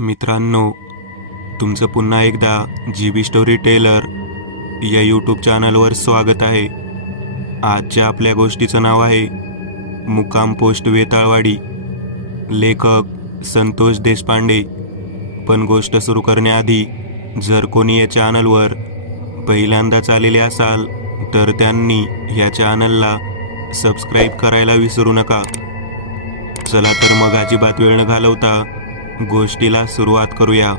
मित्रांनो, तुमचं पुन्हा एकदा GB स्टोरी टेलर या यूट्यूब चॅनलवर स्वागत आहे. आजच्या आपल्या गोष्टीचं नाव आहे मुक्काम पोस्ट वेताळवाडी. लेखक संतोष देशपांडे. पण गोष्ट सुरू करण्याआधी जर कोणी या चॅनलवर पहिल्यांदाच आलेले असाल तर त्यांनी या चॅनलला सबस्क्राईब करायला विसरू नका. चला तर मग अजिबात वेळ न घालवता गोष्टीला सुरुवात करूया.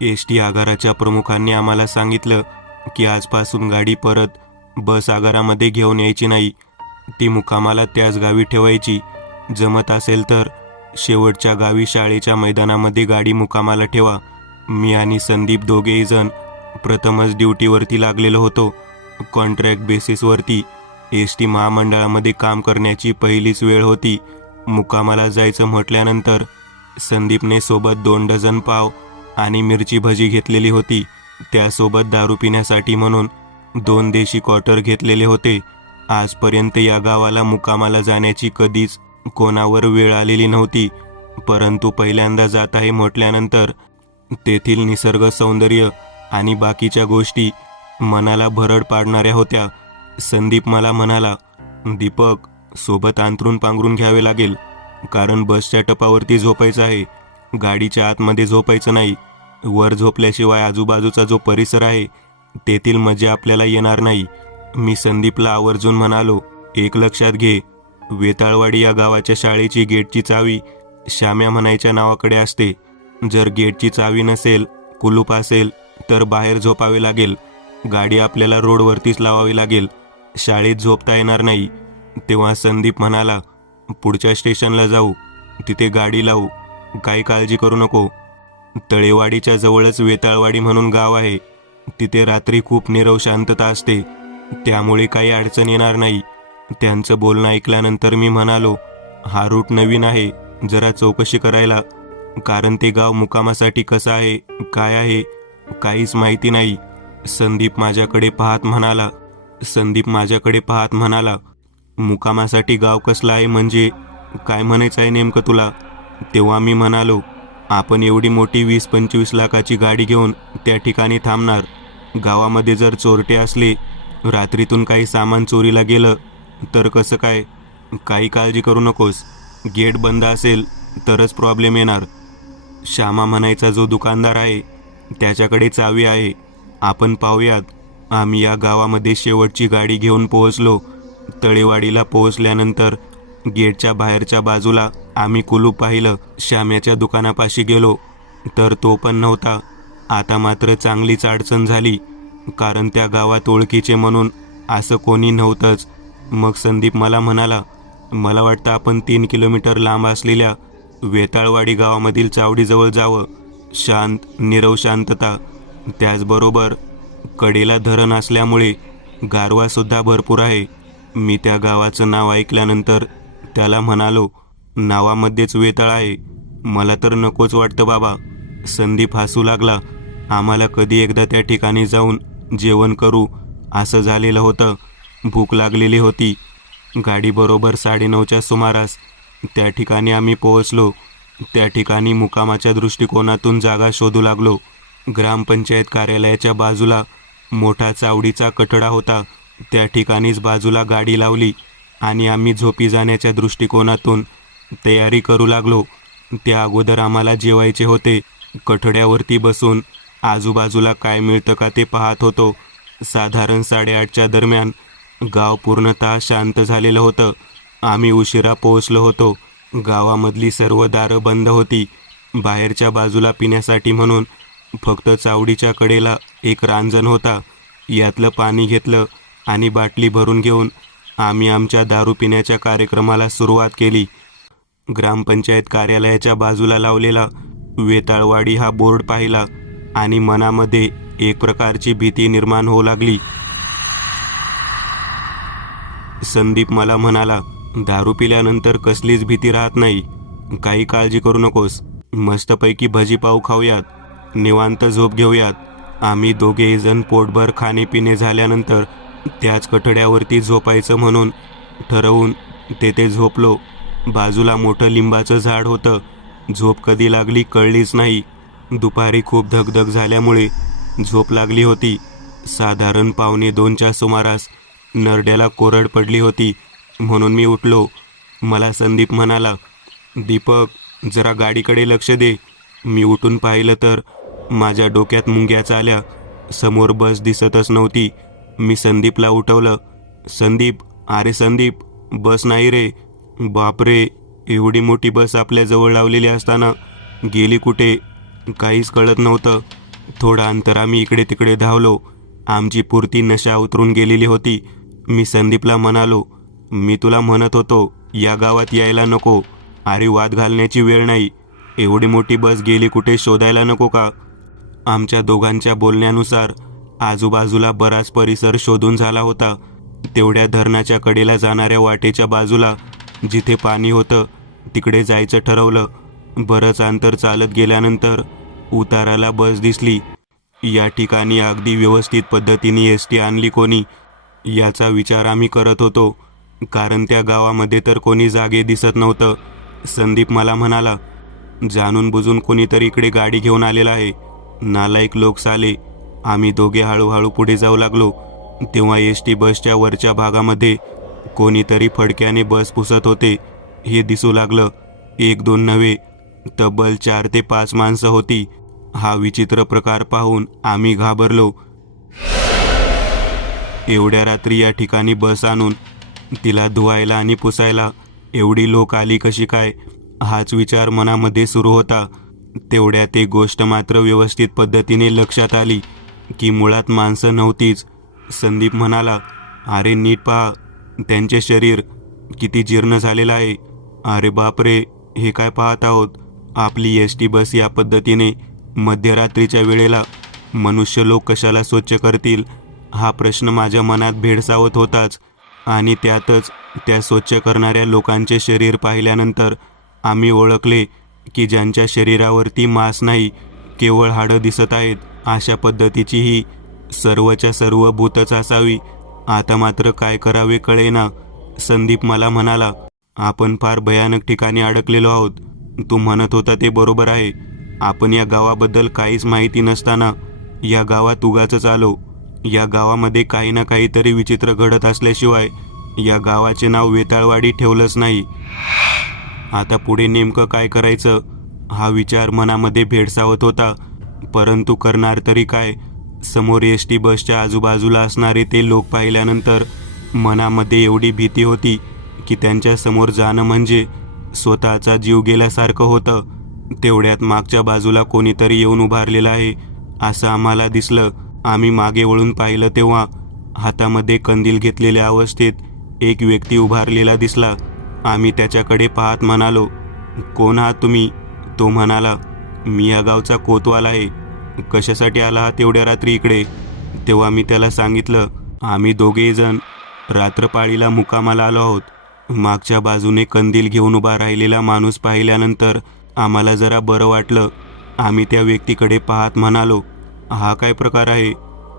एसटी आगाराच्या प्रमुखांनी आम्हाला सांगितलं की आजपासून गाडी परत बस आगारामध्ये घेऊन यायची नाही. ती मुक्कामाला त्याच गावी ठेवायची. जमत असेल तर शेवटच्या गावी शाळेच्या मैदानामध्ये गाडी मुक्कामाला ठेवा. मी आणि संदीप दोघेही जण प्रथमच ड्युटीवरती लागलेलो होतो. कॉन्ट्रॅक्ट बेसिसवरती एसटी महामंडळामध्ये काम करण्याची पहिलीच वेळ होती. मुक्कामाला जायचं म्हटल्यानंतर संदीपने सोबत 2 डझन पाव आणि मिरची भजी घेतलेली होती. त्यासोबत दारू पिण्यासाठी म्हणून 2 देशी क्वार्टर घेतलेले होते. आजपर्यंत या गावाला मुक्कामाला जाण्याची कधीच कोणावर वेळ आलेली नव्हती, परंतु पहिल्यांदा जात आहे म्हटल्यानंतर तेथील निसर्ग सौंदर्य आणि बाकीच्या गोष्टी मनाला भरड पाडणाऱ्या होत्या. संदीप मला म्हणाला, दीपक, सोबत अंथरूण पांघरून घ्यावे लागेल, कारण बसच्या टपावरती झोपायचं आहे. गाडीच्या आतमध्ये झोपायचं नाही. वर झोपल्याशिवाय आजूबाजूचा जो परिसर आहे तेथील मजा आपल्याला येणार नाही. मी संदीपला आवर्जून म्हणालो, एक लक्षात घे, वेताळवाडी या गावाच्या शाळेची गेटची चावी श्याम्या म्हणायच्या नावाकडे असते. जर गेटची चावी नसेल, कुलूप असेल तर बाहेर झोपावे लागेल. गाडी आपल्याला रोडवरतीच लावावी लागेल. शाळेत झोपता येणार नाही. तेव्हा संदीप म्हणाला, पुढच्या स्टेशनला जाऊ, तिथे गाडी लावू, काही काळजी करू नको. तळेवाडीच्या जवळच वेताळवाडी म्हणून गाव आहे. तिथे रात्री खूप नीरव शांतता असते, त्यामुळे काही अडचण येणार नाही. त्यांचं बोलणं ऐकल्यानंतर मी म्हणालो, हा रूट नवीन आहे, जरा चौकशी करायला, कारण ते गाव मुक्कामासाठी कसं आहे, काय आहे, काहीच माहिती नाही. संदीप माझ्याकडे पाहत म्हणाला, मुक्कामासाठी गाव कसलं आहे म्हणजे काय म्हणायचं आहे नेमकं तुला? तेव्हा मी म्हणालो, आपण एवढी मोठी 20-25 लाखाची गाडी घेऊन त्या ठिकाणी थांबणार. गावामध्ये जर चोरटे असले, रात्रीतून काही सामान चोरीला गेलं तर कसं काय? काही काळजी करू नकोस. गेट बंद असेल तरच प्रॉब्लेम येणार. श्यामा म्हणायचा जो दुकानदार आहे त्याच्याकडे चावी आहे, आपण पाहूयात. आम्ही या गावामध्ये शेवटची गाडी घेऊन पोहोचलो. तळेवाडीला पोहोचल्यानंतर गेटच्या बाहेरच्या बाजूला आम्ही कुलूप पाहिलं. श्याम्याच्या दुकानापाशी गेलो तर तो पण नव्हता. आता मात्र चांगलीच अडचण झाली, कारण त्या गावात ओळखीचे म्हणून असं कोणी नव्हतंच. मग संदीप मला म्हणाला, मला वाटतं आपण 3 किलोमीटर लांब असलेल्या वेताळवाडी गावामधील चावडीजवळ जावं. शांत, नीरव शांतता, त्याचबरोबर कडेला धरण असल्यामुळे गारवासुद्धा भरपूर आहे. मी त्या गावाचं नाव ऐकल्यानंतर त्याला म्हणालो, नावामध्येच वेताळ आहे, मला तर नकोच वाटतं बाबा. संदीप हसू लागला. आम्हाला कधी एकदा त्या ठिकाणी जाऊन जेवण करू असं झालेलं होतं. भूक लागलेली होती. गाडी बरोबर 9:30च्या सुमारास त्या ठिकाणी आम्ही पोहोचलो. त्या ठिकाणी मुक्कामाच्या दृष्टिकोनातून जागा शोधू लागलो. ग्रामपंचायत कार्यालयाच्या बाजूला मोठा चावडीचा कठडा होता. त्या ठिकाणीच बाजूला गाडी लावली आणि आम्ही झोपी जाण्याच्या दृष्टिकोनातून तयारी करू लागलो. त्या अगोदर आम्हाला जेवायचे होते. कठड्यावरती बसून आजूबाजूला काय मिळतं का ते पाहत होतो. साधारण 8:30च्या दरम्यान गाव पूर्णतः शांत झालेलं होतं. आम्ही उशिरा पोहोचलो होतो. गावामधली सर्व दारं बंद होती. बाहेरच्या बाजूला पिण्यासाठी म्हणून फक्त चावडीच्या कडेला एक रांजण होता. यातलं पाणी घेतलं आणि बाटली भरून घेऊन आम्ही आमच्या दारू पिण्याच्या कार्यक्रमाला सुरुवात केली. ग्रामपंचायत कार्यालयाच्या बाजूला लावलेला वेताळवाडी हा बोर्ड पाहिला आणि मनामध्ये एक प्रकारची भीती निर्माण होऊ लागली. संदीप मला म्हणाला, दारू पिल्यानंतर कसलीच भीती राहत नाही. काही काळजी करू नकोस. मस्तपैकी भजीपाव खाऊयात, निवांत झोप घेऊयात. आम्ही दोघेही जण पोटभर खाणेपिणे झाल्यानंतर त्याच कठड्यावरती झोपायचं म्हणून ठरवून तेथे झोपलो. बाजूला मोठं लिंबाचं झाड होतं. झोप कधी लागली कळलीच नाही. दुपारी खूप धगधग झाल्यामुळे झोप लागली होती. साधारण 1:45च्या सुमारास नरड्याला कोरड पडली होती, म्हणून मी उठलो. मला संदीप म्हणाला, दीपक जरा गाडीकडे लक्ष दे. मी उठून पाहिलं तर माझ्या डोक्यात मुंग्या आल्या. समोर बस दिसतच नव्हती. मी संदीपला उठवलं. संदीप, अरे संदीप, बस नाही रे. बापरे, एवढी मोठी बस आपल्या जवळ लावलेली असताना गेली कुठे काहीच कळत नव्हतं. थोडं अंतर आम्ही इकडे तिकडे धावलो. आमची पुरती नशा उतरून गेलेली होती. मी संदीपला म्हणालो, मी तुला म्हणत होतो या गावात यायला नको. अरे वाद घालण्याची वेळ नाही. एवढी मोठी बस गेली कुठे शोधायला नको का? आमच्या दोघांच्या बोलण्यानुसार आजूबाजूला बराच परिसर शोधून झाला होता. तेवढ्या धरणाच्या कडेला जाणाऱ्या वाटेच्या बाजूला जिथे पाणी होतं तिकडे जायचं ठरवलं. बरंच अंतर चालत गेल्यानंतर उताराला बस दिसली. या ठिकाणी अगदी व्यवस्थित पद्धतीने एसटी आणली कोणी याचा विचार आम्ही करत होतो, कारण त्या गावामध्ये तर कोणी जागे दिसत नव्हतं. संदीप मला म्हणाला, जाणून बुजून कोणीतरी इकडे गाडी घेऊन आलेला आहे. नालायक लोक साले. आम्ही दोघे हळूहळू पुढे जाऊ लागलो. तेव्हा एसटी बसच्या वरच्या भागामध्ये कोणीतरी फडक्याने बस पुसत होते हे दिसू लागलं. 1-2 नव्हे, तब्बल 4 ते 5 माणसं होती. हा विचित्र प्रकार पाहून आम्ही घाबरलो. एवढ्या रात्री या ठिकाणी बस आणून तिला धुवायला आणि पुसायला एवढी लोक आली कशी काय, हाच विचार मनामध्ये सुरू होता. तेवढ्यात एक गोष्ट मात्र व्यवस्थित पद्धतीने लक्षात आली की मुळात माणसं नव्हतीच. संदीप म्हणाला, अरे नीट पहा, त्यांचे शरीर किती जीर्ण झालेलं आहे. अरे बापरे, हे काय पाहत आहोत? आपली एसटी बस या पद्धतीने मध्यरात्रीच्या वेळेला मनुष्य लोक कशाला स्वच्छ करतील हा प्रश्न माझ्या मनात भेडसावत होताच. आणि त्यातच त्या स्वच्छ करणाऱ्या लोकांचे शरीर पाहिल्यानंतर आम्ही ओळखले की ज्यांच्या शरीरावरती मांस नाही, केवळ हाडं दिसत आहेत, अशा पद्धतीची ही सर्वच्या सर्व भूतच असावी. आता मात्र काय करावे कळेना. संदीप मला म्हणाला, आपण फार भयानक ठिकाणी अडकलेलो आहोत. तू म्हणत होता ते बरोबर आहे. आपण या गावाबद्दल काहीच माहिती नसताना या गावात उगाचच आलो. या गावामध्ये काही ना काहीतरी विचित्र घडत असल्याशिवाय या गावाचे नाव वेताळवाडी ठेवलंच नाही. आता पुढे नेमकं काय करायचं हा विचार मनामध्ये भेडसावत होता. परंतु करणार तरी काय? समोर एसटी बसच्या आजूबाजूला असणारे ते लोक पाहिल्यानंतर मनामध्ये एवढी भीती होती की त्यांच्या समोर जाणं म्हणजे स्वतःचा जीव गेल्यासारखं होतं. तेवढ्यात मागच्या बाजूला कोणीतरी येऊन उभारलेलं आहे असं आम्हाला दिसलं. आम्ही मागे वळून पाहिलं तेव्हा हातामध्ये कंदील घेतलेल्या अवस्थेत एक व्यक्ती उभारलेला दिसला. आम्ही त्याच्याकडे पाहत म्हणालो, कोण आहात तुम्ही? तो म्हणाला, मी या गावचा कोतवाल आहे. कशासाठी आला आहात एवढ्या रात्री इकडे? तेव्हा मी त्याला सांगितलं, आम्ही दोघेही जण रात्रपाळीला मुक्कामाला आलो आहोत. मागच्या बाजूने कंदील घेऊन उभा राहिलेला माणूस पाहिल्यानंतर आम्हाला जरा बरं वाटलं. आम्ही त्या व्यक्तीकडे पाहत म्हणालो, हा काय प्रकार आहे?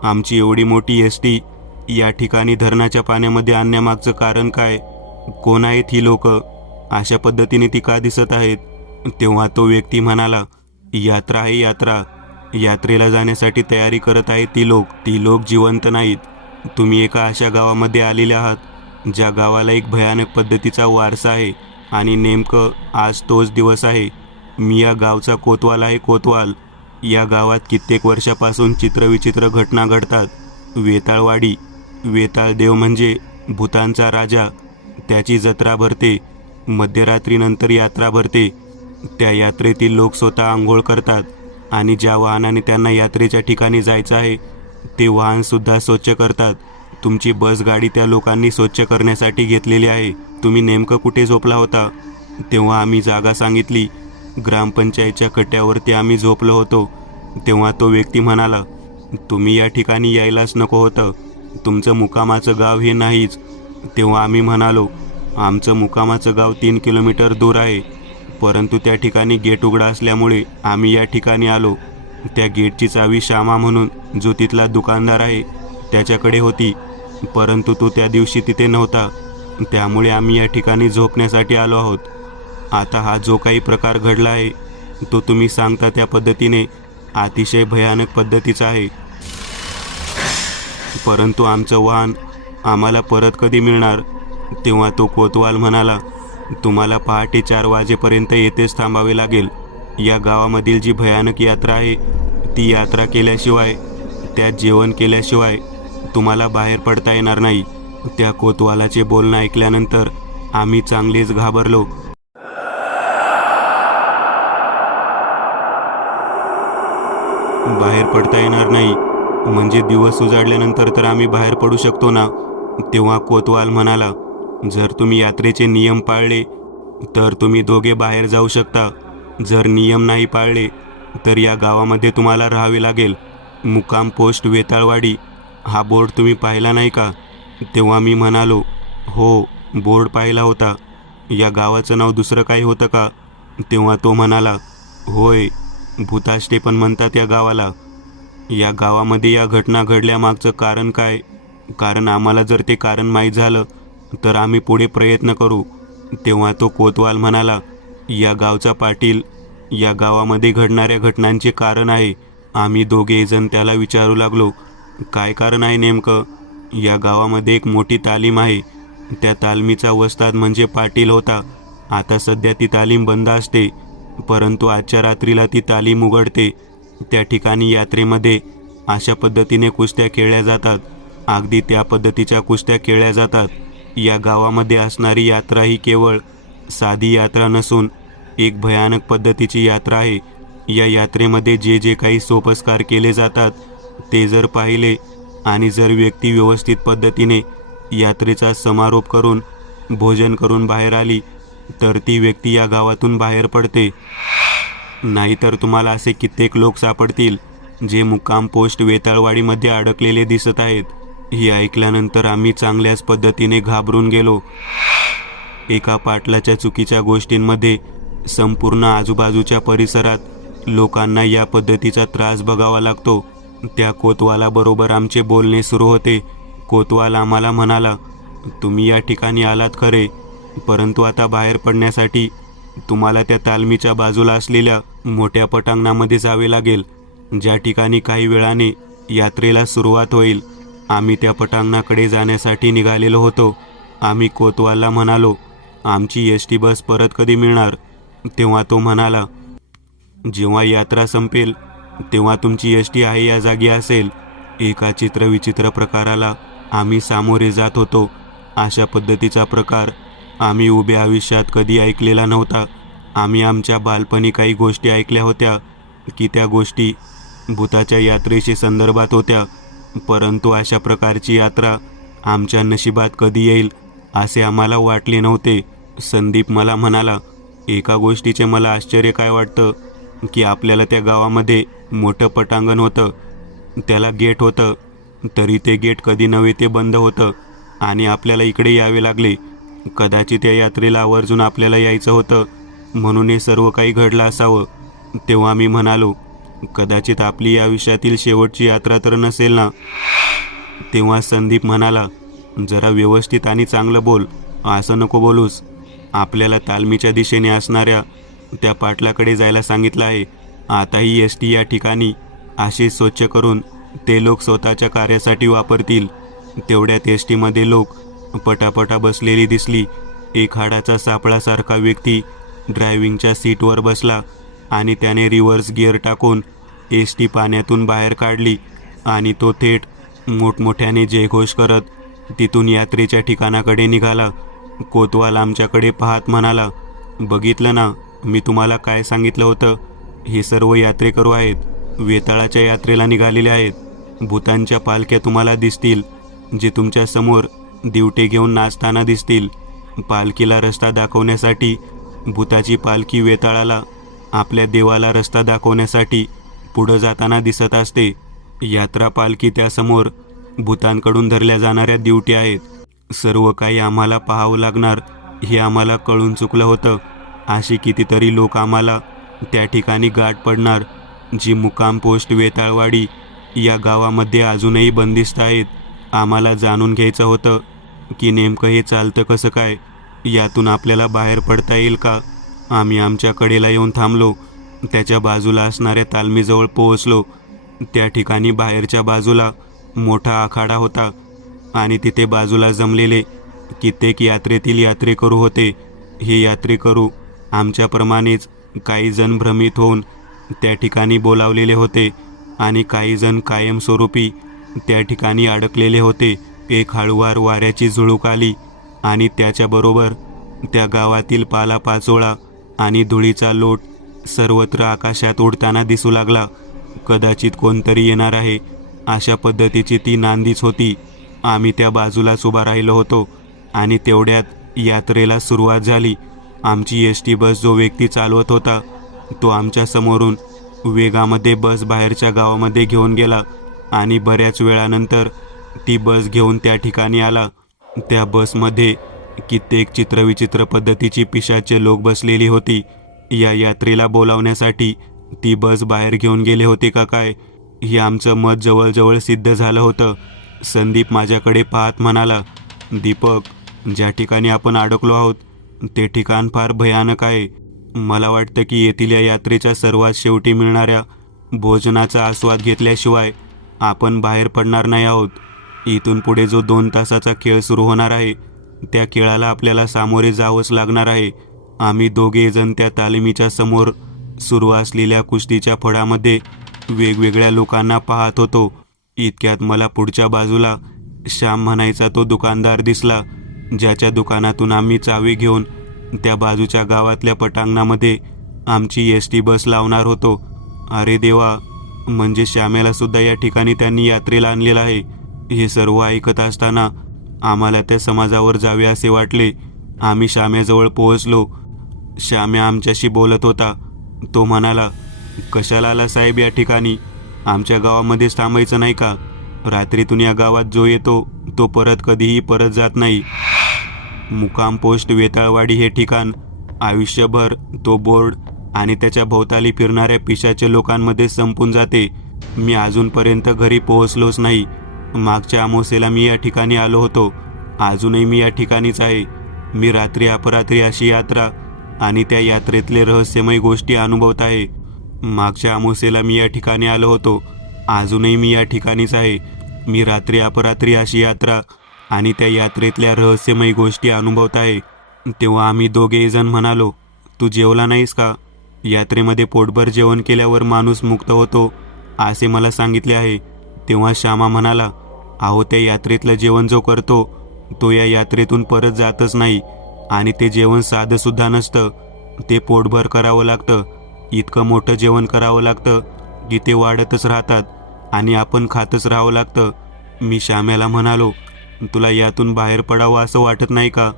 आमची एवढी मोठी एसटी या ठिकाणी धरणाच्या पाण्यामध्ये आणण्यामागचं कारण काय? कोण आहेत ही लोक? अशा पद्धतीने ती का दिसत आहेत? तेव्हा तो व्यक्ती म्हणाला, यात्रा आहे यात्रा. यात्रेला जाण्यासाठी तयारी करत आहेत ती लोक जिवंत नाहीत. तुम्ही एका अशा गावामध्ये आलेले आहात ज्या गावाला एक भयानक पद्धतीचा वारसा आहे आणि नेमकं आज तोच दिवस आहे. मी या गावचा कोतवाल आहे, कोतवाल. या गावात कित्येक वर्षापासून चित्रविचित्र घटना घडतात. वेताळवाडी, वेताळ देव म्हणजे भूतांचा राजा, त्याची जत्रा भरते. मध्यरात्रीनंतर यात्रा भरते. त्या यात्रेतील लोक स्वतः आंघोळ करतात आणि ज्या वाहनाने त्यांना यात्रेच्या ठिकाणी जायचं आहे ते वाहनसुद्धा स्वच्छ करतात. तुमची बस गाडी त्या लोकांनी स्वच्छ करण्यासाठी घेतलेली आहे. तुम्ही नेमकं कुठे झोपला होता? तेव्हा आम्ही जागा सांगितली. ग्रामपंचायतच्या कट्ट्यावरती आम्ही झोपलो होतो. तेव्हा तो व्यक्ती म्हणाला, तुम्ही या ठिकाणी यायलाच नको होतं. तुमचं मुकामाचं गाव हे नाहीच. तेव्हा आम्ही म्हणालो, आमचं मुकामाचं गाव 3 किलोमीटर दूर आहे. परंतु त्या ठिकाणी गेट उघडा असल्यामुळे आम्ही या ठिकाणी आलो. त्या गेटची चावी श्यामा म्हणून जो तिथला दुकानदार आहे त्याच्याकडे होती, परंतु तो त्या दिवशी तिथे नव्हता. त्यामुळे आम्ही या ठिकाणी झोपण्यासाठी आलो आहोत. आता हा जो काही प्रकार घडला आहे तो तुम्ही सांगता त्या पद्धतीने अतिशय भयानक पद्धतीचा आहे. परंतु आमचं वाहन आम्हाला परत कधी मिळणार? तेव्हा तो कोतवाल म्हणाला, तुम्हाला पहाटे 4 वाजेपर्यंत येथेच थांबावे लागेल. या गावामधील जी भयानक यात्रा आहे ती यात्रा केल्याशिवाय, त्यात जेवण केल्याशिवाय तुम्हाला बाहेर पडता येणार नाही. त्या कोतवालाचे बोलणं ऐकल्यानंतर आम्ही चांगलेच घाबरलो. बाहेर पडता येणार नाही म्हणजे दिवस उजाडल्यानंतर तर आम्ही बाहेर पडू शकतो ना? तेव्हा कोतवाल म्हणाला, जर तुम्ही यात्रेचे नियम पाळले तर तुम्ही दोघे बाहेर जाऊ शकता. जर नियम नाही पाळले तर या गावामध्ये तुम्हाला राहावे लागेल. मुक्काम पोस्ट वेताळवाडी हा बोर्ड तुम्ही पाहिला नाही का? तेव्हा मी म्हणालो, हो, बोर्ड पाहिला होता. या गावाचं नाव दुसरं काही होतं का? तेव्हा तो म्हणाला, होय, भूताष्टे पण म्हणतात या गावाला. या गावामध्ये या घटना घडल्यामागचं कारण काय? कारण आम्हाला जर ते कारण माहीत झालं तर आम्ही पुढे प्रयत्न करू. तेव्हा तो कोतवाल म्हणाला, या गावचा पाटील या गावामध्ये घडणाऱ्या घटनांचे कारण आहे. आम्ही दोघेजण त्याला विचारू लागलो, काय कारण आहे नेमकं? या गावामध्ये एक मोठी तालीम आहे. त्या तालमीचा वस्ताद म्हणजे पाटील होता. आता सध्या ती तालीम बंद असते, परंतु आजच्या रात्रीला ती तालीम उघडते. त्या ठिकाणी यात्रेमध्ये अशा पद्धतीने कुस्त्या खेळल्या जातात. अगदी त्या पद्धतीच्या कुस्त्या खेळल्या जातात. या गावामध्ये असणारी यात्रा ही केवळ साधी यात्रा नसून एक भयानक पद्धतीची यात्रा आहे. या यात्रेमध्ये जे जे काही सोपस्कार केले जातात ते जर पाहिले आणि जर व्यक्ती व्यवस्थित पद्धतीने यात्रेचा समारोप करून भोजन करून बाहेर आली तर ती व्यक्ती या गावातून बाहेर पडते. नाहीतर तुम्हाला असे कित्येक लोक सापडतील जे मुक्काम पोस्ट वेताळवाडीमध्ये अडकलेले दिसत आहेत. हे ऐकल्यानंतर आम्ही चांगल्याच पद्धतीने घाबरून गेलो. एका पाटलाच्या चुकीच्या गोष्टींमध्ये संपूर्ण आजूबाजूच्या परिसरात लोकांना या पद्धतीचा त्रास बघावा लागतो. त्या कोतवालाबरोबर आमचे बोलणे सुरू होते. कोतवाल आम्हाला म्हणाला, तुम्ही या ठिकाणी आलात खरे, परंतु आता बाहेर पडण्यासाठी तुम्हाला त्या तालमीच्या बाजूला असलेल्या मोठ्या पटांगणामध्ये जावे लागेल, ज्या ठिकाणी काही वेळाने यात्रेला सुरुवात होईल. आम्ही त्या पटांगणाकडे जाण्यासाठी निघालेलो होतो. आम्ही कोतवालला म्हणालो, आमची एस.टी. बस परत कधी मिळणार? तेव्हा तो म्हणाला, जेव्हा यात्रा संपेल तेव्हा तुमची एस.टी. आहे या जागी असेल. एका चित्रविचित्र प्रकाराला आम्ही सामोरे जात होतो. अशा पद्धतीचा प्रकार आम्ही उभ्या आयुष्यात कधी ऐकलेला नव्हता. आम्ही आमच्या बालपणी काही गोष्टी ऐकल्या होत्या की त्या गोष्टी भूताच्या यात्रेशी संदर्भात होत्या, परंतु अशा प्रकारची यात्रा आमच्या नशिबात कधी येईल असे आम्हाला वाटले नव्हते. संदीप मला म्हणाला, एका गोष्टीचे मला आश्चर्य काय वाटतं की आपल्याला त्या गावामध्ये मोठं पटांगण होतं, त्याला गेट होतं, तरी ते गेट कधी नव्हे ते बंद होतं आणि आपल्याला इकडे यावे लागले. कदाचित या यात्रेला आवर्जून आपल्याला यायचं होतं म्हणून हे सर्व काही घडलं असावं. तेव्हा मी म्हणालो, कदाचित आपली या आयुष्यातील शेवटची यात्रा तर नसेल ना? तेव्हा संदीप म्हणाला, जरा व्यवस्थित आणि चांगलं बोल, असं नको बोलूस. आपल्याला तालमीच्या दिशेने असणाऱ्या त्या पाटलाकडे जायला सांगितलं आहे. आता ही एस.टी. या ठिकाणी अशी स्वच्छ करून ते लोक स्वतःच्या कार्यासाठी वापरतील. तेवढ्यात एस.टीमध्ये लोक पटापटा बसलेली दिसली. एक हाडाचा सापळासारखा व्यक्ती ड्रायव्हिंगच्या सीटवर बसला आणि त्याने रिव्हर्स गिअर टाकून एस.टी. पाण्यातून बाहेर काढली आणि तो थेट मोठमोठ्याने जयघोष करत तिथून यात्रेच्या ठिकाणाकडे निघाला. कोतवाल आमच्याकडे पाहत म्हणाला, बघितलं ना, मी तुम्हाला काय सांगितलं होतं? हे सर्व यात्रेकरू आहेत, वेताळाच्या यात्रेला निघालेले आहेत. भूतांच्या पालख्या तुम्हाला दिसतील, जे तुमच्या समोर दिवटे घेऊन नाचताना दिसतील. पालखीला रस्ता दाखवण्यासाठी भूताची पालखी वेताळाला आपल्या देवाला रस्ता दाखवण्यासाठी पुढं जाताना दिसत असते. यात्रा पालखी त्यासमोर भूतांकडून धरल्या जाणाऱ्या दिवटी आहेत. सर्व काही आम्हाला पाहावं लागणार हे आम्हाला कळून चुकलं होतं. अशी कितीतरी लोक आम्हाला त्या ठिकाणी गाठ पडणार, जी मुक्काम पोस्ट वेताळवाडी या गावामध्ये अजूनही बंदिस्त आहेत. आम्हाला जाणून घ्यायचं होतं की नेमकं हे चालतं कसं काय, यातून आपल्याला बाहेर पडता येईल का. आम्ही आमच्या कडेला येऊन थांबलो. त्याच्या बाजूला असणाऱ्या तालमीजवळ पोहोचलो. त्या ठिकाणी बाहेरच्या बाजूला मोठा आखाडा होता आणि तिथे बाजूला जमलेले कित्येक यात्रेतील यात्रेकरू होते. हे यात्रेकरू आमच्याप्रमाणेच काही जण भ्रमित होऊन त्या ठिकाणी बोलावलेले होते आणि काही जण कायमस्वरूपी त्या ठिकाणी अडकलेले होते. एक हळुवार वाऱ्याची झुळूक आली आणि त्याच्याबरोबर त्या गावातील पालापाचोळा आणि धुळीचा लोट सर्वत्र आकाशात उडताना दिसू लागला. कदाचित कोणतरी येणार आहे अशा पद्धतीची ती नांदीच होती. आम्ही त्या बाजूलाच उभा राहिलो होतो आणि तेवढ्यात यात्रेला सुरुवात झाली. आमची एस.टी. बस जो व्यक्ती चालवत होता तो आमच्या समोरून वेगामध्ये बस बाहेरच्या गावामध्ये घेऊन गेला आणि बऱ्याच वेळानंतर ती बस घेऊन त्या ठिकाणी आला. त्या बसमध्ये कित्येक चित्रविचित्र पद्धतीची पिशाचे लोक बसलेली होती. या यात्रेला बोलावण्यासाठी ती बस बाहेर घेऊन गेले होते का काय, हे आमचं मत जवळजवळ सिद्ध झालं होतं. संदीप माझ्याकडे पाहत म्हणाला, दीपक, ज्या ठिकाणी आपण अडकलो आहोत ते ठिकाण फार भयानक आहे. मला वाटतं की येथील या यात्रेच्या सर्वात शेवटी मिळणाऱ्या भोजनाचा आस्वाद घेतल्याशिवाय आपण बाहेर पडणार नाही आहोत. इथून पुढे जो 2 तासाचा खेळ सुरू होणार आहे त्या खेळाला आपल्याला सामोरे जावंच लागणार आहे. आम्ही दोघेजण त्या तालिमीच्या समोर सुरू असलेल्या कुस्तीच्या फळामध्ये वेगवेगळ्या लोकांना पाहत होतो. इतक्यात मला पुढच्या बाजूला श्याम म्हणायचा तो दुकानदार दिसला, ज्याच्या दुकानातून आम्ही चावी घेऊन त्या बाजूच्या गावातल्या पटांगणामध्ये आमची एस.टी. बस लावणार होतो. अरे देवा, म्हणजे श्यामेला सुद्धा या ठिकाणी त्यांनी यात्रेला आणलेलं आहे. हे सर्व ऐकत असताना आम्हाला त्या समाजावर जावे असे वाटले. आम्ही श्याम्याजवळ पोहोचलो. श्याम्या आमच्याशी बोलत होता. तो म्हणाला, कशाला आला साहेब या ठिकाणी? आमच्या गावामध्येच थांबायचं नाही का? रात्रीतून या गावात जो येतो तो परत कधीही परत जात नाही. मुक्काम पोस्ट वेताळवाडी हे ठिकाण आयुष्यभर तो बोर्ड आणि त्याच्या भोवताली फिरणाऱ्या पिशाच्या लोकांमध्ये संपून जाते. मी अजूनपर्यंत घरी पोहोचलोच नाही. मागच्या अमावस्येला मी या ठिकाणी आलो होतो. अजूनही मी या ठिकाणीच आहे. मी रात्री अपरात्री अशी यात्रा आणि त्या यात्रेतले रहस्यमय गोष्टी अनुभवत आहे. मागच्या अमावस्येला मी या ठिकाणी आलो होतो. अजूनही मी या ठिकाणीच आहे. मी रात्री अपरात्री अशी यात्रा आणि त्या यात्रेतल्या रहस्यमय गोष्टी अनुभवत आहे. तेव्हा आम्ही दोघेही जण म्हणालो, तू जेवला नाहीस का? यात्रेमध्ये पोटभर जेवण केल्यावर माणूस मुक्त होतो असे मला सांगितले आहे. तेव्हा श्यामा म्हणाला, अहो, त्या यात्रेतलं जेवण जो करतो तो या यात्रेतून परत जातच नाही आणि ते जेवण साधंसुद्धा नसतं. ते पोटभर करावं लागतं. इतकं मोठं जेवण करावं लागतं की ते वाढतच राहतात आणि आपण खातच राहावं लागतं. मी श्याम्याला म्हणालो, तुला यातून बाहेर पडावं असं वाटत नाही का?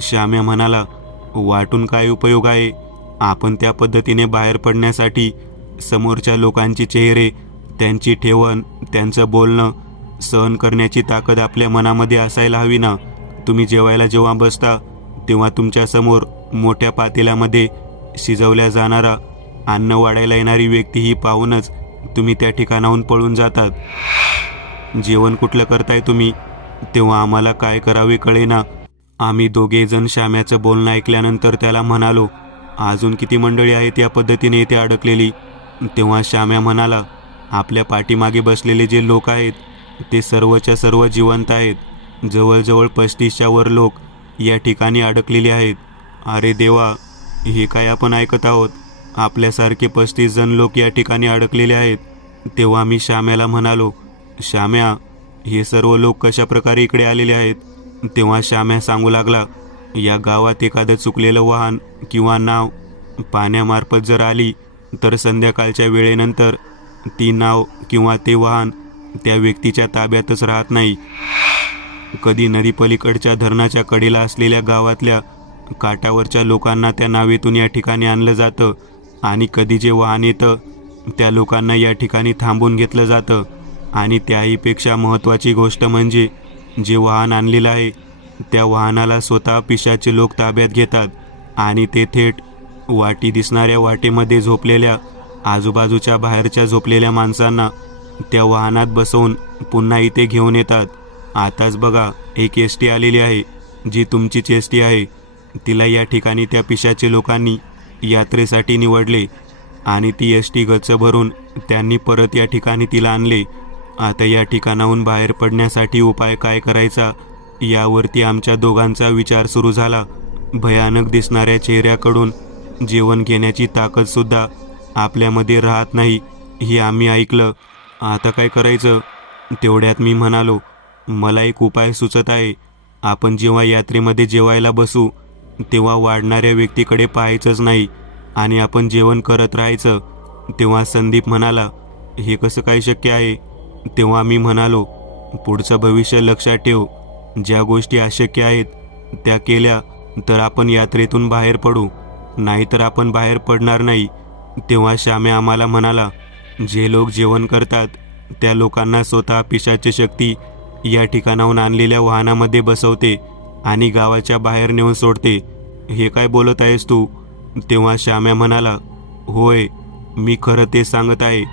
श्याम्या म्हणाला, वाटून काय उपयोग आहे? आपण त्या पद्धतीने बाहेर पडण्यासाठी समोरच्या लोकांचे चेहरे, त्यांची ठेवण, त्यांचं बोलणं सहन करण्याची ताकद आपल्या मनामध्ये असायला हवी ना. तुम्ही जेवायला जेव्हा बसता तेव्हा तुमच्यासमोर मोठ्या पातेल्यामध्ये शिजवल्या जाणारा अन्न वाढायला येणारी व्यक्ती ही पाहूनच तुम्ही त्या ठिकाणाहून पळून जातात. जेवण कुठलं करताय तुम्ही? तेव्हा आम्हाला काय करावे कळेना. आम्ही दोघेजण श्याम्याचं बोलणं ऐकल्यानंतर त्याला म्हणालो, अजून किती मंडळी आहेत या पद्धतीने इथे अडकलेली? तेव्हा श्याम्या म्हणाला, आपल्या पाठीमागे बसलेले जे लोक आहेत ते सर्वच्या सर्व जिवंत आहेत. जवळजवळ 35च्या वर लोक या ठिकाणी अडकलेले आहेत. अरे देवा, हे काय आपण ऐकत आहोत? आपल्यासारखे 35 जण लोक या ठिकाणी अडकलेले आहेत. तेव्हा मी श्याम्याला म्हणालो, श्याम्या, हे सर्व लोक कशा प्रकारे इकडे आलेले आहेत? तेव्हा श्याम्या सांगू लागला, या गावात एखादं चुकलेलं वाहन किंवा नाव पाण्यामार्फत जर आली तर संध्याकाळच्या वेळेनंतर ती नाव किंवा ते वाहन त्या व्यक्तीच्या ताब्यातच राहत नाही. कधी नदीपलीकडच्या धरणाच्या कडेला असलेल्या गावातल्या काठावरच्या लोकांना त्या नावेतून या ठिकाणी आणलं जातं आणि कधी जे वाहन येतं त्या लोकांना या ठिकाणी थांबून घेतलं जातं. आणि त्याहीपेक्षा महत्त्वाची गोष्ट म्हणजे जे वाहन आणलेलं आहे त्या वाहनाला स्वतः पिशाचे लोक ताब्यात घेतात आणि ते थेट वाटी दिसणाऱ्या वाटेमध्ये झोपलेल्या आजूबाजूच्या बाहेरच्या झोपलेल्या माणसांना त्या वाहनात बसवून पुन्हा इथे घेऊन येतात. आताच बघा, एक एस टी आलेली आहे, जी तुमचीच एस टी आहे. तिला या ठिकाणी त्या पिशाचे लोकांनी यात्रेसाठी निवडले आणि ती एस टी गच्च भरून त्यांनी परत या ठिकाणी तिला आणले. आता या ठिकाणाहून बाहेर पडण्यासाठी उपाय काय करायचा यावरती आमच्या दोघांचा विचार सुरू झाला. भयानक दिसणाऱ्या चेहऱ्याकडून जेवण घेण्याची ताकदसुद्धा आपल्यामध्ये राहत नाही हे आम्ही ऐकलं. आता काय करायचं? तेवढ्यात मी म्हणालो, मला एक उपाय सुचत आहे. आपण जेव्हा यात्रेमध्ये जेवायला बसू तेव्हा वाढणाऱ्या व्यक्तीकडे पाहायचंच नाही आणि आपण जेवण करत राहायचं. तेव्हा संदीप म्हणाला, हे कसं काय शक्य आहे? तेव्हा मी म्हणालो, पुढचं भविष्य लक्षात ठेव. ज्या गोष्टी अशक्य आहेत त्या केल्या तर आपण यात्रेतून बाहेर पडू, नाहीतर आपण बाहेर पडणार नाही. तेव्हा श्याम्या आम्हाला म्हणाला, जे लोक जेवण करतात त्या लोकांना स्वतः पिशाची शक्ती या ठिकाणाहून आणलेल्या वाहनामध्ये बसवते आणि गावाच्या बाहेर नेऊन सोडते. हे काय बोलत आहेस तू? तेव्हा श्याम्या म्हणाला, होय, मी खरं ते सांगत आहे.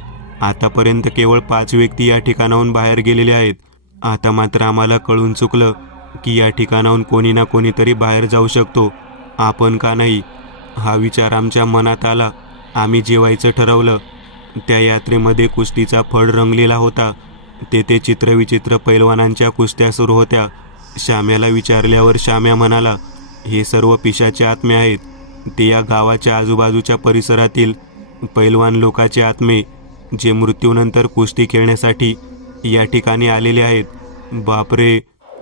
आतापर्यंत केवळ 5 व्यक्ती या ठिकाणाहून बाहेर गेलेले आहेत. आता मात्र आम्हाला कळून चुकलं की या ठिकाणाहून कोणी ना कोणीतरी बाहेर जाऊ शकतो. आपण का नाही? हा विचार आमच्या मनात आला. आम्ही जेवायचं ठरवलं. त्या यात्रेमध्ये कुस्तीचा फड रंगलेला होता. तेथे चित्रविचित्र पैलवानांच्या कुस्त्या सुरू होत्या. श्याम्याला विचारल्यावर श्याम्या म्हणाला, हे सर्व पिशाचे आत्मे आहेत. ते या गावाच्या आजूबाजूच्या परिसरातील पैलवान लोकांचे आत्मे, जे मृत्यूनंतर कुस्ती खेळण्यासाठी या ठिकाणी आलेले आहेत. बापरे!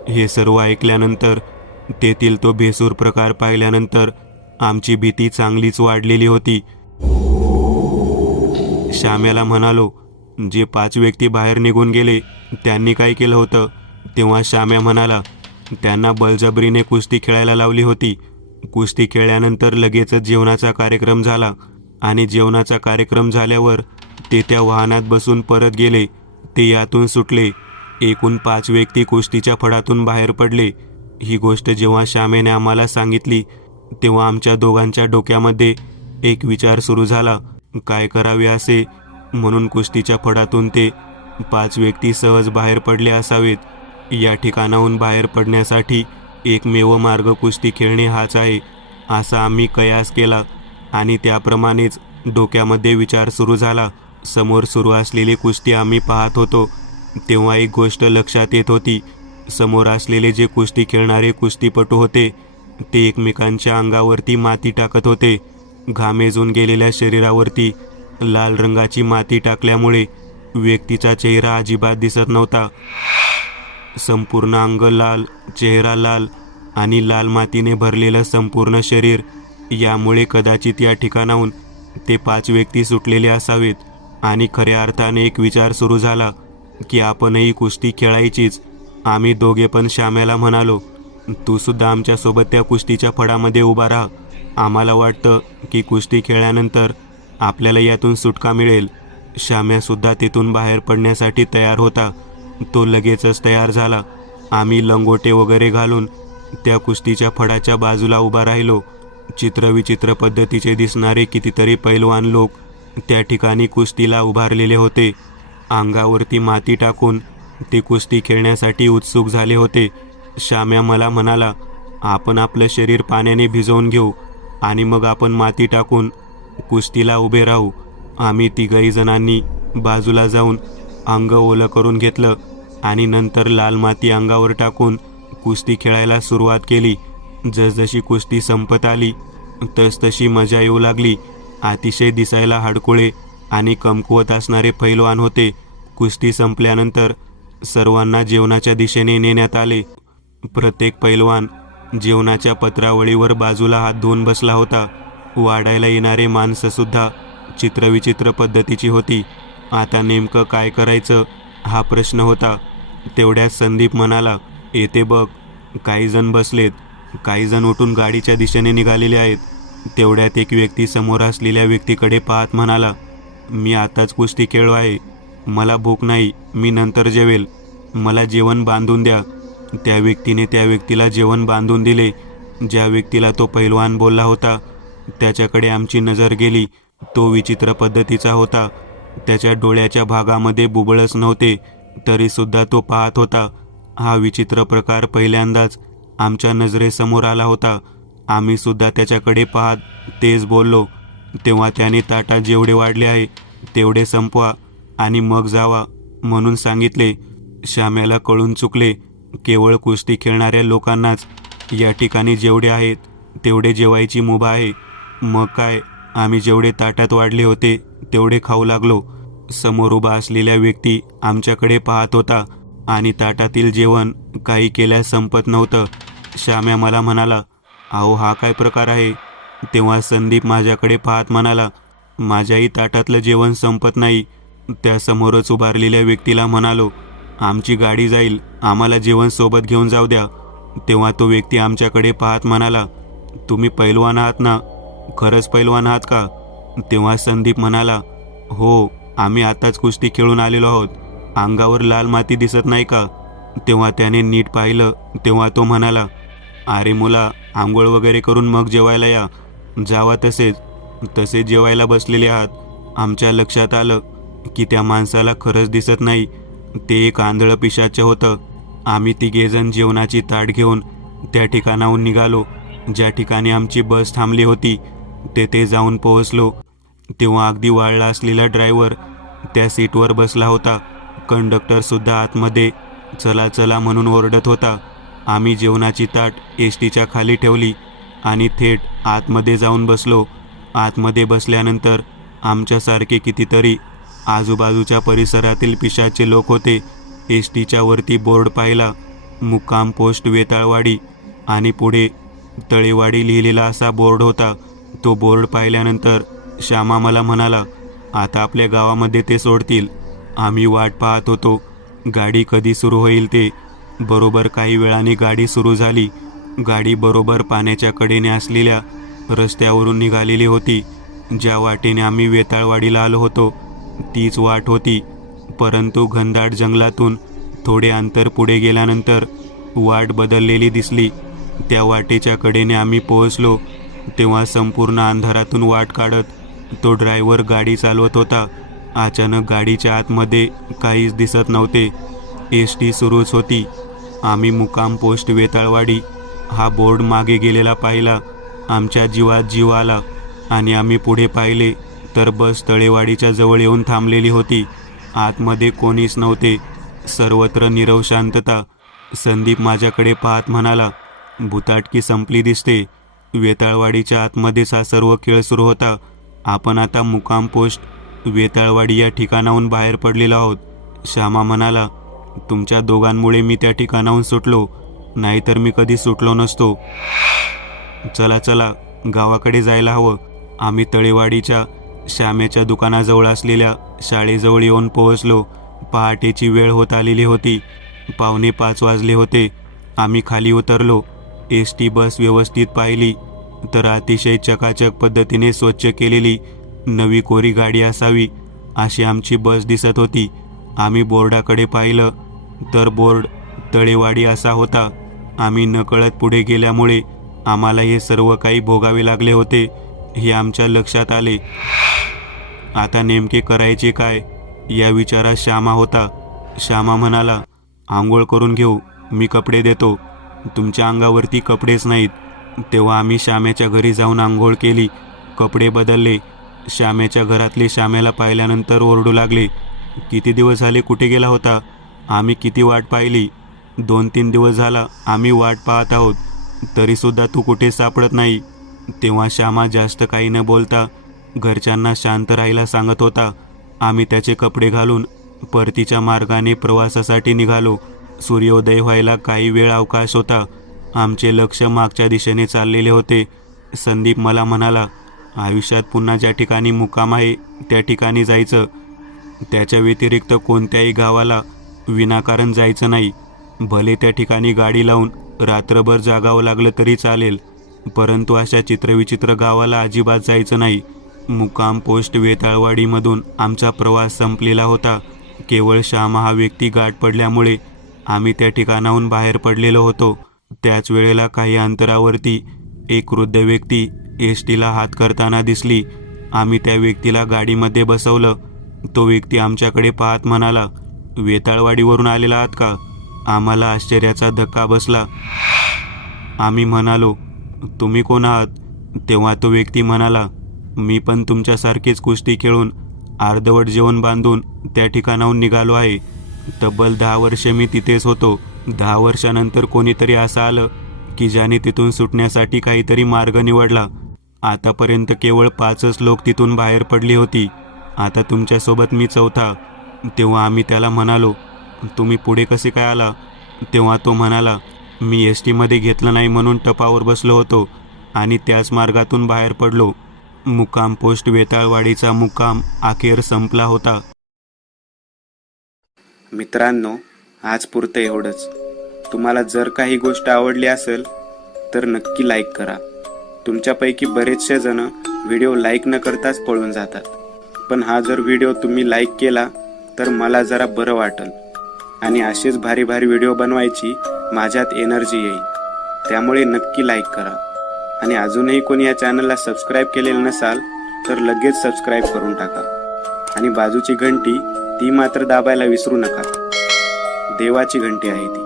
हे सर्व ऐकल्यानंतर, तेथील तो भेसूर प्रकार पाहिल्यानंतर आमची भीती चांगलीच वाढलेली होती. श्याम्याला म्हणालो, जे 5 व्यक्ती बाहेर निघून गेले त्यांनी काय केलं होतं? तेव्हा श्याम्या म्हणाला, त्यांना बळजबरीने कुस्ती खेळायला लावली होती. कुस्ती खेळल्यानंतर लगेचच जेवणाचा कार्यक्रम झाला आणि जेवणाचा कार्यक्रम झाल्यावर ते त्या वाहनात बसून परत गेले. ते यातून सुटले. एकूण 5 व्यक्ती कुस्तीच्या फडातून बाहेर पडले. ही गोष्ट जेव्हा श्यामेने आम्हाला सांगितली तेव्हा आमच्या दोघांच्या डोक्यामध्ये एक विचार सुरू झाला, काय करावे असे. म्हणून कुस्तीच्या फडातून ते 5 व्यक्ती सहज बाहेर पडले असावेत. या ठिकाणाहून बाहेर पडण्यासाठी एकमेव मार्ग कुस्ती खेळणे हाच आहे, असा आम्ही कयास केला आणि त्याप्रमाणेच डोक्यामध्ये विचार सुरू झाला. समोर सुरू असलेली कुस्ती आम्ही पाहत होतो तेव्हा एक गोष्ट लक्षात येत होती. समोर असलेले जे कुस्ती खेळणारे कुस्तीपटू होते ते एकमेकांच्या अंगावरती माती टाकत होते. घामेजून गेलेल्या शरीरावरती लाल रंगाची माती टाकल्यामुळे व्यक्तीचा चेहरा अजिबात दिसत नव्हता. संपूर्ण अंग लाल, चेहरा लाल आणि लाल मातीने भरलेलं संपूर्ण शरीर. यामुळे कदाचित या ठिकाणाहून ते 5 व्यक्ती सुटलेले असावेत आणि खऱ्या अर्थाने एक विचार सुरू झाला की आपणही कुस्ती खेळायचीच. आम्ही दोघे पण श्याम्याला म्हणालो, तू सुद्धा आमच्यासोबत त्या कुस्तीच्या फडामध्ये उभा राहा. आम्हाला वाटतं की कुस्ती खेळल्यानंतर आपल्याला यातून सुटका मिळेल. श्याम्यासुद्धा तिथून बाहेर पडण्यासाठी तयार होता. तो लगेचच तयार झाला. आम्ही लंगोटे वगैरे घालून त्या कुस्तीच्या फडाच्या बाजूला उभा राहिलो. चित्रविचित्र पद्धतीचे दिसणारे कितीतरी पैलवान लोक त्या ठिकाणी कुस्तीला उभारलेले होते. अंगावरती माती टाकून ते कुस्ती खेळण्यासाठी उत्सुक झाले होते. श्याम्या मला म्हणाला, आपण आपलं शरीर पाण्याने भिजवून घेऊ आणि मग आपण माती टाकून कुस्तीला उभे राहू. आम्ही 3घही जणांनी बाजूला जाऊन अंग ओलं करून घेतलं आणि नंतर लाल माती अंगावर टाकून कुस्ती खेळायला सुरुवात केली. जसजशी कुस्ती संपत आली तसतशी मजा येऊ लागली. अतिशय दिसायला हडकुळे आणि कमकुवत असणारे पैलवान होते. कुस्ती संपल्यानंतर सर्वांना जेवणाच्या दिशेने नेण्यात आले. प्रत्येक पैलवान जेवणाच्या पत्रावळीवर बाजूला हात धुवून बसला होता. वाढायला येणारे माणसंसुद्धा चित्रविचित्र पद्धतीची होती. आता नेमकं काय करायचं हा प्रश्न होता. तेवढ्यात संदीप म्हणाला, येते बघ, काही जण बसलेत, काही जण उठून गाडीच्या दिशेने निघालेले आहेत. तेवढ्यात एक व्यक्ती समोर असलेल्या व्यक्तीकडे पाहत म्हणाला, मी आताच कुस्ती खेळलो आहे, मला भूक नाही, मी नंतर जेवेल, मला जेवण बांधून द्या. त्या व्यक्तीने त्या व्यक्तीला जेवण बांधून दिले. ज्या व्यक्तीला तो पैलवान बोलला होता त्याच्याकडे आमची नजर गेली. तो विचित्र पद्धतीचा होता. त्याच्या डोळ्याच्या भागामध्ये बुबुळच नव्हते, तरीसुद्धा तो पाहत होता. हा विचित्र प्रकार पहिल्यांदाच आमच्या नजरेसमोर आला होता. आम्ही सुद्धा त्याच्याकडे पाहत तेच बोललो. तेव्हा त्याने ताटात जेवढे वाढले आहे तेवढे संपवा आणि मग जावा म्हणून सांगितले. श्याम्याला कळून चुकले. केवळ कुस्ती खेळणाऱ्या लोकांनाच या ठिकाणी जेवढे आहेत तेवढे जेवायची मुभा आहे. मग काय, आम्ही जेवढे ताटात वाढले होते तेवढे खाऊ लागलो. समोर उभा असलेल्या व्यक्ती आमच्याकडे पाहत होता आणि ताटातील जेवण काही केल्यास संपत नव्हतं. श्याम्या मला म्हणाला, अहो हा काय प्रकार आहे? तेव्हा संदीप माझ्याकडे पाहत म्हणाला, माझ्याही ताटातलं जेवण संपत नाही. त्यासमोरच उभारलेल्या व्यक्तीला म्हणालो, आमची गाडी जाईल, आम्हाला जेवण सोबत घेऊन जाऊ द्या. तेव्हा तो व्यक्ती आमच्याकडे पाहत म्हणाला, तुम्ही पैलवान आहात ना? खरंच पैलवान आहात का? तेव्हा संदीप म्हणाला, हो, आम्ही आताच कुस्ती खेळून आलेलो आहोत. अंगावर लाल माती दिसत नाही का? तेव्हा त्याने नीट पाहिलं. तेव्हा तो म्हणाला, अरे मुला, आंघोळ वगैरे करून मग जेवायला या. जावा तसेच जेवायला बसलेले आहात. आमच्या लक्षात आलं की त्या माणसाला खरंच दिसत नाही, ते एक आंधळं पिशाच होतं. आम्ही तिघेजण जेवणाची ताट घेऊन त्या ठिकाणाहून निघालो. ज्या ठिकाणी आमची बस थांबली होती तेथे जाऊन पोहोचलो. तेव्हा अगदी वाळला असलेला ड्रायव्हर त्या सीटवर बसला होता. कंडक्टरसुद्धा आतमध्ये चला चला म्हणून ओरडत होता. आम्ही जेवणाची ताट एसटीच्या खाली ठेवली आणि थेट आतमध्ये जाऊन बसलो. आतमध्ये बसल्यानंतर आमच्यासारखे कितीतरी आजूबाजूच्या परिसरातील पिशाचे लोक होते. एसटीच्या वरती बोर्ड पाहिला, मुक्काम पोस्ट वेताळवाडी आणि पुढे तळेवाडी लिहिलेला असा बोर्ड होता. तो बोर्ड पाहिल्यानंतर श्यामा मला म्हणाला, आता आपल्या गावामध्ये ते सोडतील. आम्ही वाट पाहत होतो गाडी कधी सुरू होईल ते. बरोबर काही वेळाने गाडी सुरू झाली. गाडी बरोबर पाण्याच्या कडेने असलेल्या रस्त्यावरून निघालेली होती. ज्या वाटेने आम्ही वेताळवाडीला आलो होतो तीच वाट होती, परंतु घनदाट जंगलातून थोडे अंतर पुढे गेल्यानंतर वाट बदललेली दिसली. त्या वाटेच्या कडेने आम्ही पोहोचलो. तेव्हा संपूर्ण अंधारातून वाट काढत तो ड्रायव्हर गाडी चालवत होता. अचानक गाडीच्या आतमध्ये काहीच दिसत नव्हते. एसटी सुरूच होती. आम्ही मुक्काम पोस्ट वेताळवाडी हा बोर्ड मागे गेलेला पाहिला. आमच्या जीवात जीव आला आणि आम्ही पुढे पाहिले तर बस तळेवाडीच्या जवळ येऊन थांबलेली होती. आतमध्ये कोणीच नव्हते. सर्वत्र नीरव शांतता. संदीप माझ्याकडे पाहत म्हणाला, भुताटकी संपली दिसते. वेताळवाडीच्या आतमध्येच हा सर्व खेळ सुरू होता. आपण आता मुक्काम पोस्ट वेताळवाडी या ठिकाणाहून बाहेर पडलेलो आहोत. श्यामा म्हणाला, तुमच्या दोघांमुळे मी त्या ठिकाणाहून सुटलो, नाहीतर मी कधी सुटलो नसतो. चला चला, गावाकडे जायला हवं. आम्ही तळेवाडीच्या श्यामेच्या दुकानाजवळ असलेल्या शाळेजवळ येऊन पोहोचलो. पहाटेची वेळ होत आलेली होती. 4:45 वाजले होते. आम्ही खाली उतरलो. एसटी बस व्यवस्थित पाहिली तर अतिशय चकाचक पद्धतीने स्वच्छ केलेली नवी कोरी गाडी असावी अशी आमची बस दिसत होती. आम्ही बोर्डाकडे पाहिलं तर बोर्ड तळेवाडी असा होता. आम्ही नकळत पुढे गेल्यामुळे आम्हाला हे सर्व काही भोगावे लागले होते हे आमच्या लक्षात आले. आता नेमके करायचे काय या विचारात श्यामा होता. श्यामा म्हणाला, आंघोळ करून घेऊ, मी कपडे देतो. तुमच्या अंगावरती कपडेच नाहीत. तेव्हा आम्ही श्यामेच्या घरी जाऊन आंघोळ केली, कपडे बदलले. श्यामेच्या घरातले श्यामेला पाहिल्यानंतर ओरडू लागले, किती दिवस झाले कुठे गेला होता? आम्ही किती वाट पाहिली. 2-3 दिवस झाला आम्ही वाट पाहत आहोत, तरीसुद्धा तू कुठे सापडत नाही. तेव्हा श्यामा जास्त काही न बोलता घरच्यांना शांत राहायला सांगत होता. आम्ही त्याचे कपडे घालून परतीच्या मार्गाने प्रवासासाठी निघालो. सूर्योदय व्हायला काही वेळ अवकाश होता. आमचे लक्ष मागच्या दिशेने चाललेले होते. संदीप मला म्हणाला, आयुष्यात पुन्हा ज्या ठिकाणी मुक्काम आहे त्या ठिकाणी जायचं. त्याच्या व्यतिरिक्त कोणत्याही गावाला विनाकारण जायचं नाही. भले त्या ठिकाणी गाडी लावून रात्रभर जागावं लागलं तरी चालेल, परंतु अशा चित्रविचित्र गावाला अजिबात जायचं नाही. मुक्काम पोस्ट वेताळवाडीमधून आमचा प्रवास संपलेला होता. केवळ श्यामा हा व्यक्ती गाठ पडल्यामुळे आम्ही त्या ठिकाणाहून बाहेर पडलेलो होतो. त्याच वेळेला काही अंतरावरती एक वृद्ध व्यक्ती एस टीला हात करताना दिसली. आम्ही त्या व्यक्तीला गाडीमध्ये बसवलं. तो व्यक्ती आमच्याकडे पाहत म्हणाला, वेताळवाडीवरून आलेला आहात का? आम्हाला आश्चर्याचा धक्का बसला. आम्ही म्हणालो, तुम्ही कोण आहात? तेव्हा तो व्यक्ती म्हणाला, मी पण तुमच्यासारखीच कुस्ती खेळून अर्धवट जेवण बांधून त्या ठिकाणाहून निघालो आहे. तब्बल 10 वर्षे मी तिथेच होतो. 10 वर्षानंतर कोणीतरी असं आलं की ज्याने तिथून सुटण्यासाठी काहीतरी मार्ग निवडला. आतापर्यंत केवळ 5च लोक तिथून बाहेर पडली होती. आता तुमच्यासोबत मी चौथा. तेव्हा आम्ही त्याला म्हणालो, तुम्ही पुढे कसे काय आला? तेव्हा तो म्हणाला, मी एस टीमध्ये घेतलं नाही म्हणून टपावर बसलो होतो आणि त्याच मार्गातून बाहेर पडलो. मुक्काम पोस्ट वेताळवाडीचा मुक्काम अखेर संपला होता. मित्रांनो, आज पुरतं एवढंच. तुम्हाला जर काही गोष्ट आवडली असेल तर नक्की लाईक करा. तुमच्यापैकी बरेचसे जण व्हिडिओ लाईक न करताच पळून जातात. पण हा जर व्हिडिओ तुम्ही लाईक केला तर मला जरा बरं वाटेल आणि असेच भारी भारी व्हिडिओ बनवायची माझ्यात एनर्जी येईल. त्यामुळे नक्की लाईक करा. आणि अजूनही कोणी या चॅनलला सबस्क्राईब केलेलं नसाल तर लगेच सबस्क्राईब करून टाका. आणि बाजूची घंटी ती मात्र दाबायला विसरू नका. देवाची घंटी आहे ती.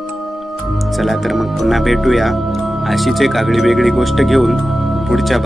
चला तर मग पुन्हा भेटूया अशीच एक आगळी वेगळी गोष्ट घेऊन पुढच्या